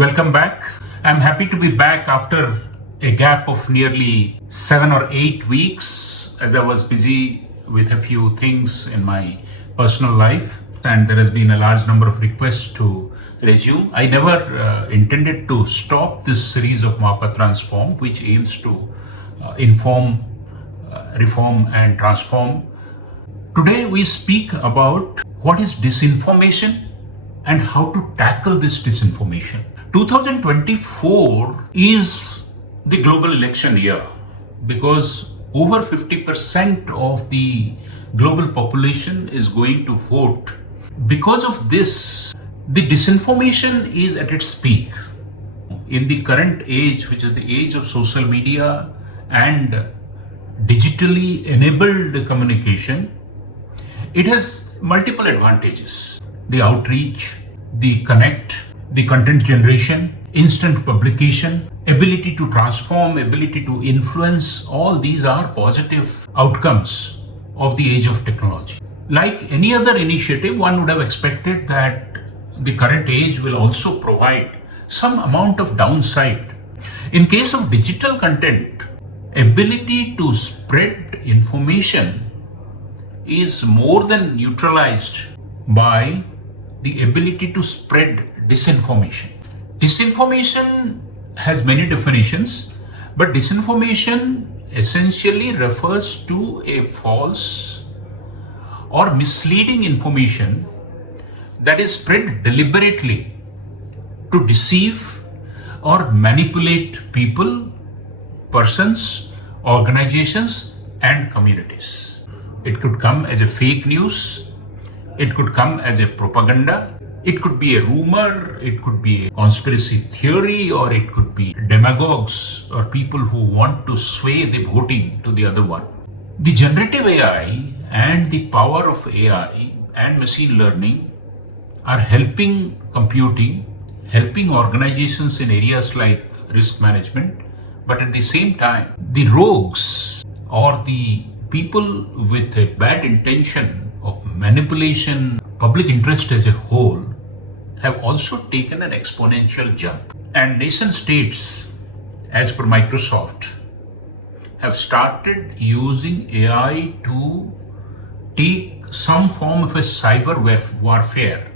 Welcome back. I'm happy to be back after a gap of nearly 7 or 8 weeks as I was busy with a few things in my personal life, and there has been a large number of requests to resume. I never intended to stop this series of MAPA Transform, which aims to inform, reform, and transform. Today we speak about what is disinformation and how to tackle this disinformation. 2024 is the global election year because over 50% of the global population is going to vote. Because of this, the disinformation is at its peak. In the current age, which is the age of social media and digitally enabled communication, it has multiple advantages. The outreach, the connect, the content generation, instant publication, ability to transform, ability to influence, all these are positive outcomes of the age of technology. Like any other initiative, one would have expected that the current age will also provide some amount of downside. In case of digital content, ability to spread information is more than neutralized by the ability to spread disinformation. Disinformation has many definitions, but disinformation essentially refers to a false or misleading information that is spread deliberately to deceive or manipulate people, persons, organizations, and communities. It could come as a fake news, it could come as a propaganda, it could be a rumor, it could be a conspiracy theory, or it could be demagogues or people who want to sway the voting to the other one. The generative AI and the power of AI and machine learning are helping computing, helping organizations in areas like risk management, but at the same time, the rogues or the people with a bad intention of manipulation, public interest as a whole, have also taken an exponential jump. And nation states, as per Microsoft, have started using AI to take some form of a cyber warfare.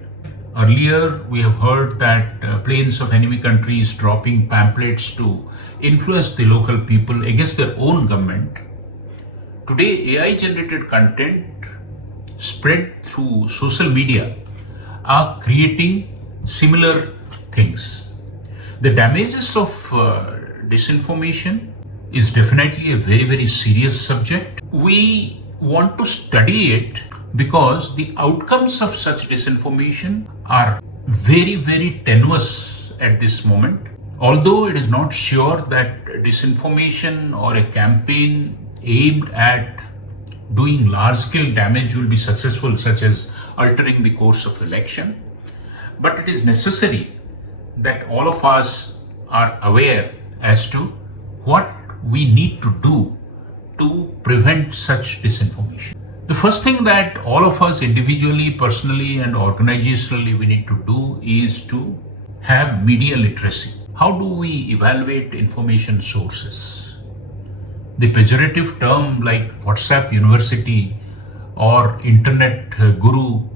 Earlier, we have heard that planes of enemy countries dropping pamphlets to influence the local people against their own government. Today, AI-generated content spread through social media are creating similar things. The damages of disinformation is definitely a very, very serious subject. We want to study it because the outcomes of such disinformation are very, very tenuous at this moment. Although it is not sure that disinformation or a campaign aimed at doing large-scale damage will be successful, such as altering the course of election, but it is necessary that all of us are aware as to what we need to do to prevent such disinformation. The first thing that all of us individually, personally, and organizationally we need to do is to have media literacy. How do we evaluate information sources? The pejorative term like WhatsApp University or Internet Guru,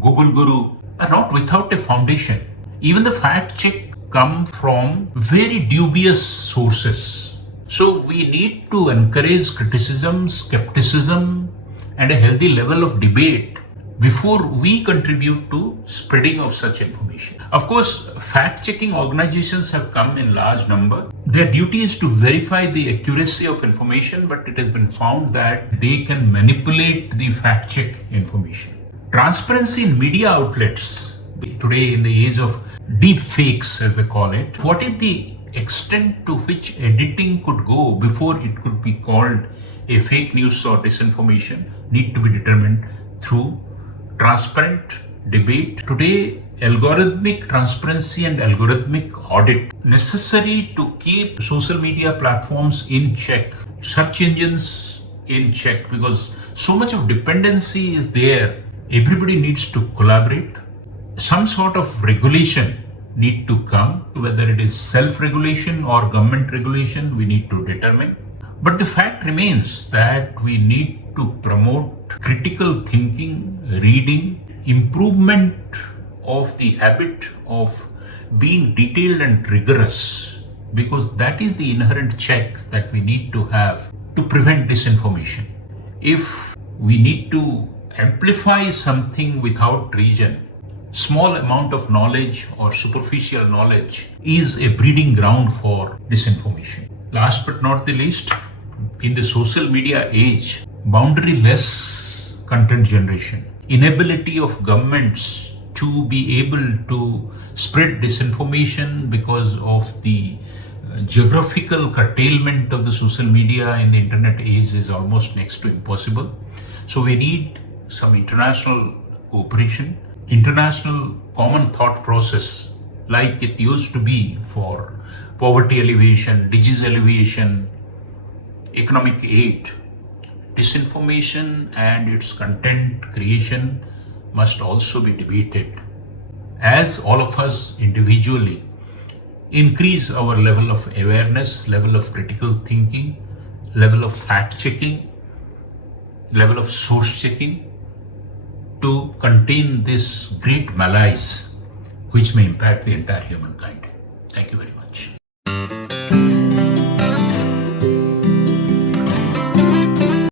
Google Guru are not without a foundation. Even the fact check come from very dubious sources. So we need to encourage criticism, skepticism, and a healthy level of debate before we contribute to spreading of such information. Of course, fact-checking organizations have come in large number. Their duty is to verify the accuracy of information, but it has been found that they can manipulate the fact-check information. Transparency in media outlets, today in the age of deep fakes as they call it, what is the extent to which editing could go before it could be called a fake news or disinformation need to be determined through transparent debate. Today, algorithmic transparency and algorithmic audit necessary to keep social media platforms in check, search engines in check, because so much of dependency is there. Everybody needs to collaborate. Some sort of regulation need to come. Whether it is self-regulation or government regulation, we need to determine. But the fact remains that we need to promote critical thinking, reading, improvement of the habit of being detailed and rigorous, because that is the inherent check that we need to have to prevent disinformation. If we need to amplify something without reason, small amount of knowledge or superficial knowledge is a breeding ground for disinformation. Last but not the least, in the social media age, boundaryless content generation, inability of governments to be able to spread disinformation because of the geographical curtailment of the social media in the internet age is almost next to impossible. So we need some international cooperation, international common thought process, like it used to be for poverty alleviation, disease alleviation, economic aid. Disinformation and its content creation must also be debated as all of us individually increase our level of awareness, level of critical thinking, level of fact checking, level of source checking to contain this great malaise which may impact the entire humankind. Thank you very much.